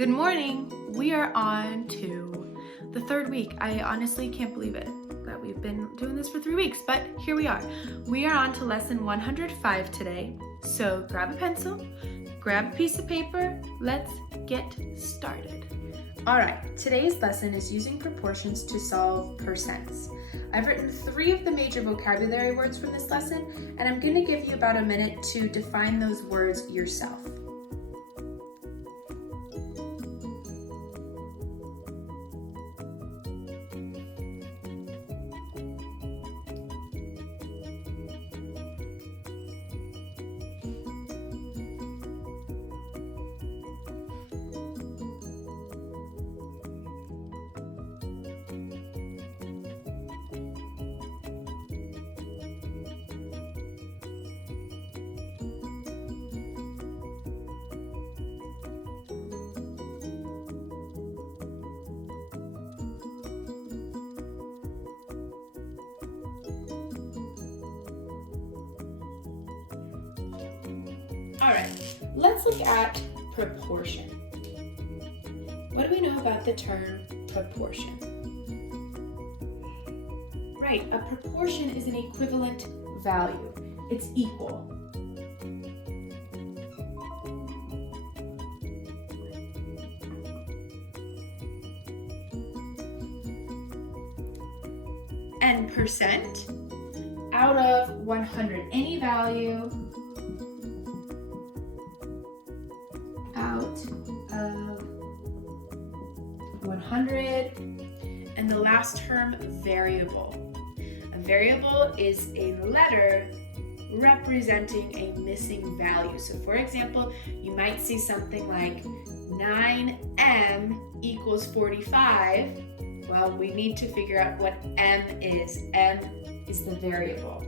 Good morning. We are on to the third week. I honestly can't believe it that we've been doing this for 3 weeks, but here we are. We are on to lesson 105 today. So grab a pencil, grab a piece of paper, let's get started. All right, today's lesson is using proportions to solve percents. I've written 3 of the major vocabulary words from this lesson, and I'm going to give you about a minute to define those words yourself. All right, let's look at proportion. What do we know about the term proportion? Right, a proportion is an equivalent value. It's equal. And percent, out of 100, any value out of 100, and the last term, variable. A variable is a letter representing a missing value. So for example, you might see something like 9m equals 45. Well, we need to figure out what m is. M is the variable.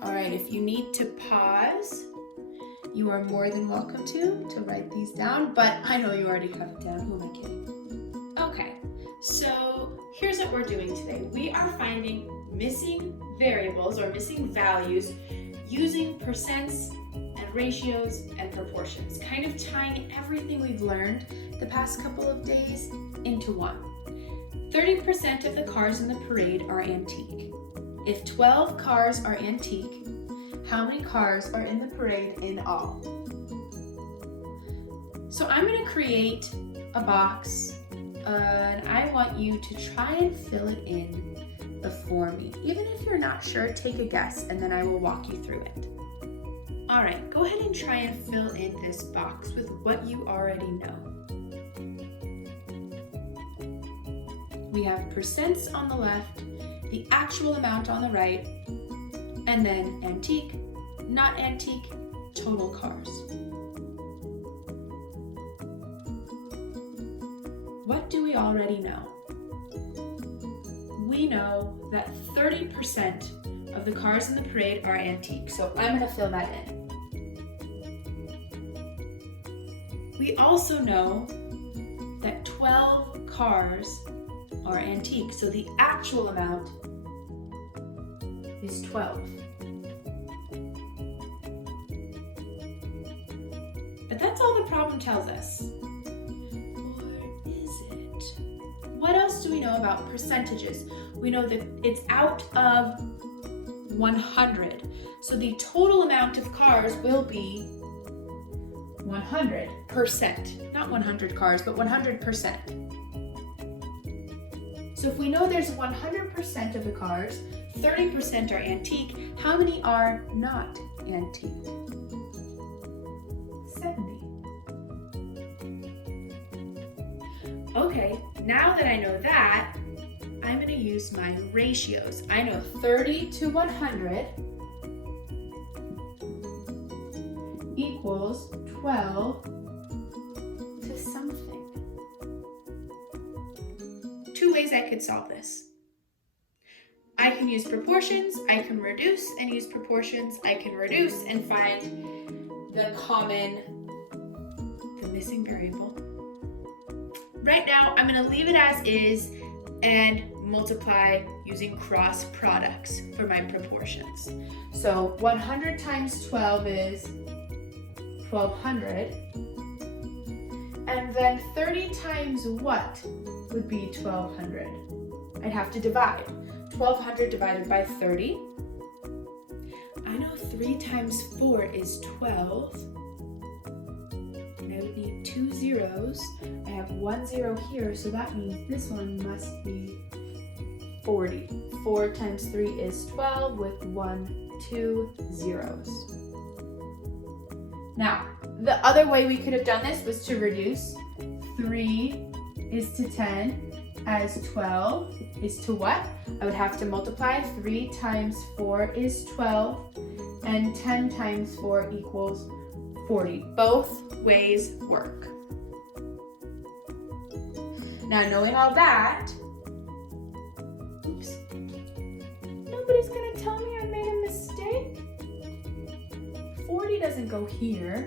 All right, if you need to pause, you are more than welcome to write these down, but I know you already have it down. Who am I kidding? Okay, so here's what we're doing today. We are finding missing variables or missing values using percents and ratios and proportions, kind of tying everything we've learned the past couple of days into one. 30% of the cars in the parade are antique. If 12 cars are antique, how many cars are in the parade in all? So I'm going to create a box and I want you to try and fill it in before me. Even if you're not sure, take a guess and then I will walk you through it. All right, go ahead and try and fill in this box with what you already know. We have percents on the left, the actual amount on the right, and then antique, not antique, total cars. What do we already know? We know that 30% of the cars in the parade are antique, so I'm going to fill that in. We also know that 12 cars are antique, so the actual amount is 12. But that's all the problem tells us. Or is it? What else do we know about percentages? We know that it's out of 100. So the total amount of cars will be 100%. Not 100 cars, but 100%. So if we know there's 100% of the cars, 30% are antique, how many are not antique? 70. Okay, now that I know that, I'm going to use my ratios. I know 30 to 100 equals 12 to something. 2 ways I could solve this. I can use proportions, I can reduce and use proportions, I can reduce and find the common the missing variable. Right now, I'm going to leave it as is and multiply using cross products for my proportions. So 100 times 12 is 1200. And then 30 times what would be 1200? I'd have to divide. 1200 divided by 30. I know 3 times 4 is 12. And I would need 2 zeros. I have 1 0 here, so that means this one must be 40. 4 times 3 is 12 with 2 zeros. Now, the other way we could have done this was to reduce 3 is to 10 as 12 is to what? I would have to multiply 3 times 4 is 12 and 10 times 4 equals 40. Both ways work. Now, knowing all that, oops, nobody's gonna tell me I made a mistake. 40 doesn't go here.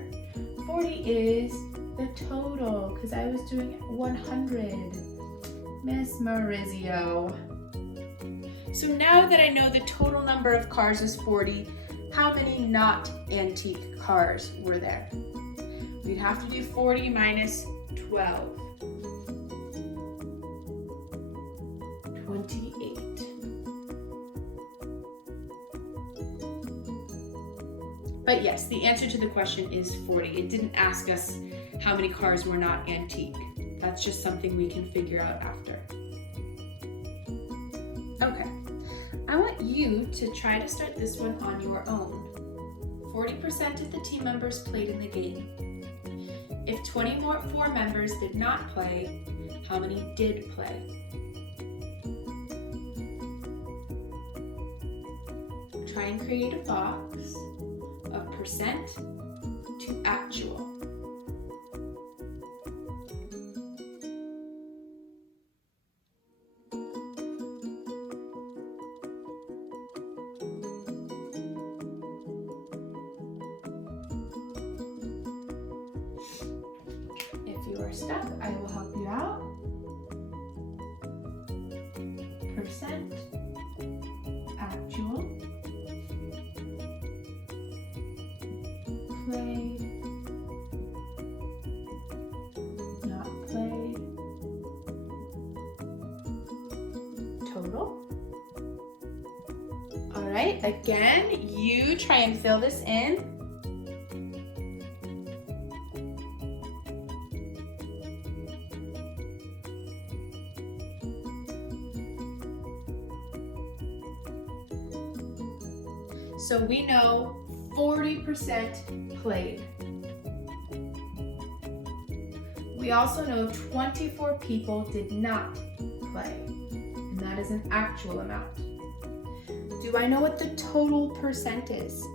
40 is the total, because I was doing 100. Miss Maurizio. So now that I know the total number of cars is 40, how many not antique cars were there? We'd have to do 40 minus 12. 28. But yes, the answer to the question is 40. It didn't ask us how many cars were not antique. That's just something we can figure out after. Okay, I want you to try to start this one on your own. 40% of the team members played in the game. If 24 members did not play, how many did play? Try and create a box of percent to actual. If you are stuck, I will help you out. Percent actual. Played, not played, total. All right, again, you try and fill this in. So we know 40% played. We also know 24 people did not play, and that is an actual amount. Do I know what the total percent is?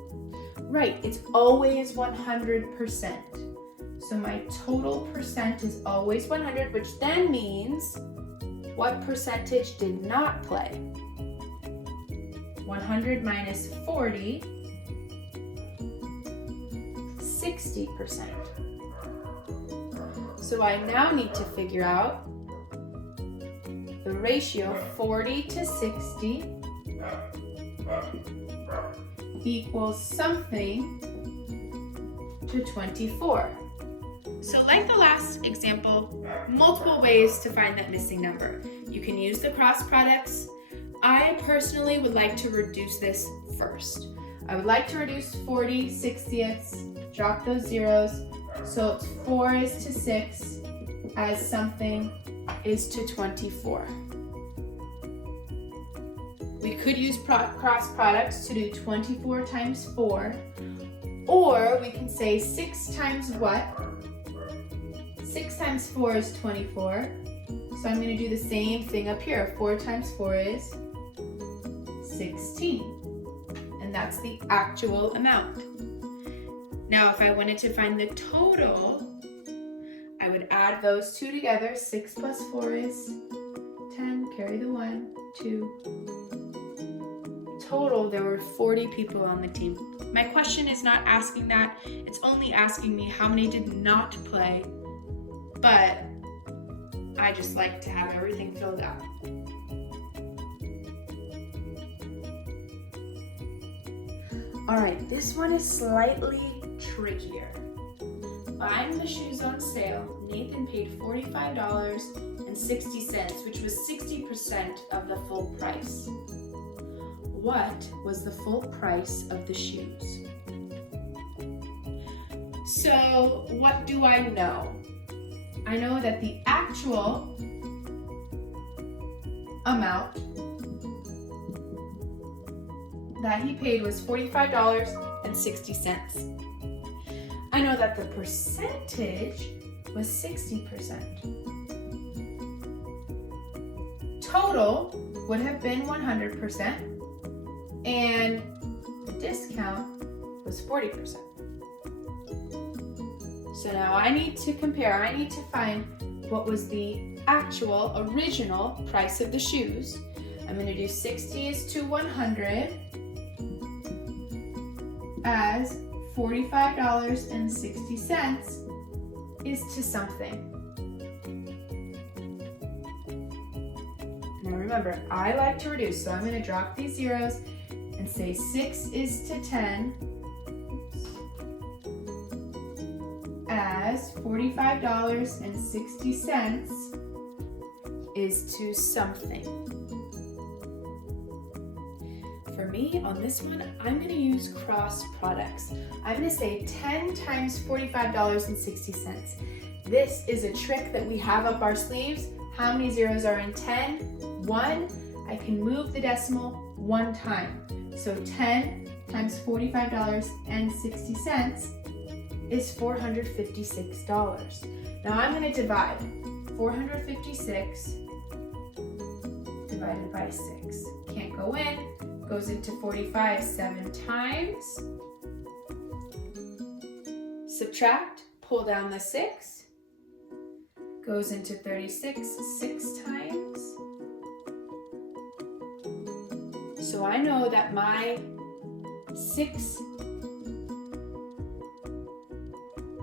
Right, it's always 100%. So my total percent is always 100, which then means what percentage did not play? 100 minus 40, 60%. So I now need to figure out the ratio 40 to 60 equals something to 24. So like the last example, multiple ways to find that missing number. You can use the cross products. I personally would like to reduce this first. I would like to reduce 40 60ths, drop those zeros, so it's 4 is to 6 as something is to 24. We could use cross products to do 24 times 4, or we can say 6 times what? 6 times 4 is 24, so I'm going to do the same thing up here. 4 times 4 is 16, and that's the actual amount. Now, if I wanted to find the total, I would add those two together. 6 plus 4 is 10, carry the 1, 2. total, there were 40 people on the team. My question is not asking that. It's only asking me how many did not play, but I just like to have everything filled out. All right, this one is slightly trickier. Buying the shoes on sale, Nathan paid $45.60, which was 60% of the full price. What was the full price of the shoes? So, what do I know? I know that the actual amount that he paid was $45.60. I know that the percentage was 60%. Total would have been 100%, and the discount was 40%. So now I need to compare, I need to find what was the actual original price of the shoes. I'm going to do 60 is to 100 as $45.60 is to something. Now remember, I like to reduce, so I'm going to drop these zeros and say 6 is to 10 as $45.60 is to something. For me, on this one, I'm going to use cross products. I'm going to say 10 times $45.60. This is a trick that we have up our sleeves. How many zeros are in 10? 1. I can move the decimal one time. So 10 times $45.60 is $456. Now I'm going to divide 456 divided by 6. Can't go in. Goes into 45 7 times. Subtract, pull down the 6. Goes into 36 6 times. So I know that my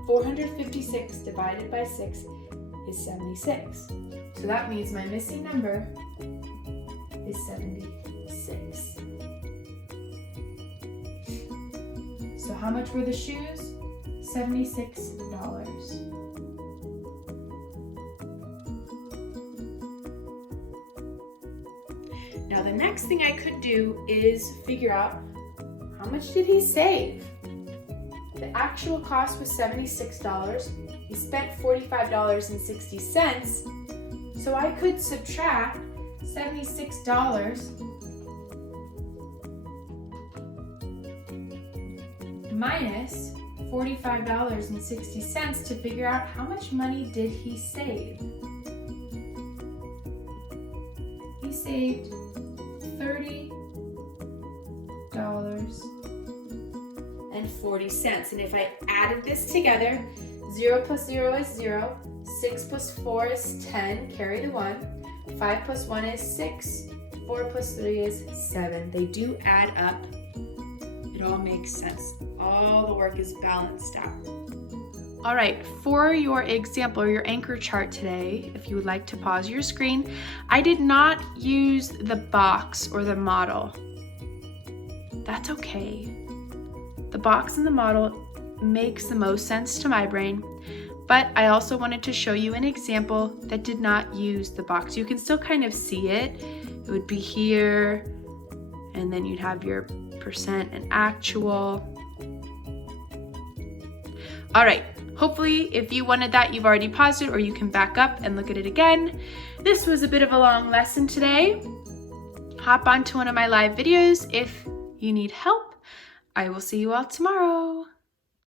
456 divided by 6 is 76. So that means my missing number is 76. So how much were the shoes? $76. Now the next thing I could do is figure out how much did he save? The actual cost was $76. He spent $45.60. So I could subtract $76 minus $45.60 to figure out how much money did he save. He saved $30.40. And if I added this together, 0 plus 0 is 0, 6 plus 4 is 10, carry the 1, 5 plus 1 is 6, 4 plus 3 is 7. They do add up. It all makes sense. All the work is balanced out. All right, for your example or your anchor chart today, if you would like to pause your screen, I did not use the box or the model. That's okay. The box and the model makes the most sense to my brain, but I also wanted to show you an example that did not use the box. You can still kind of see it. It would be here, and then you'd have your percent and actual. All right, hopefully if you wanted that, you've already paused it, or you can back up and look at it again. This was a bit of a long lesson today. Hop onto one of my live videos if you need help. I will see you all tomorrow.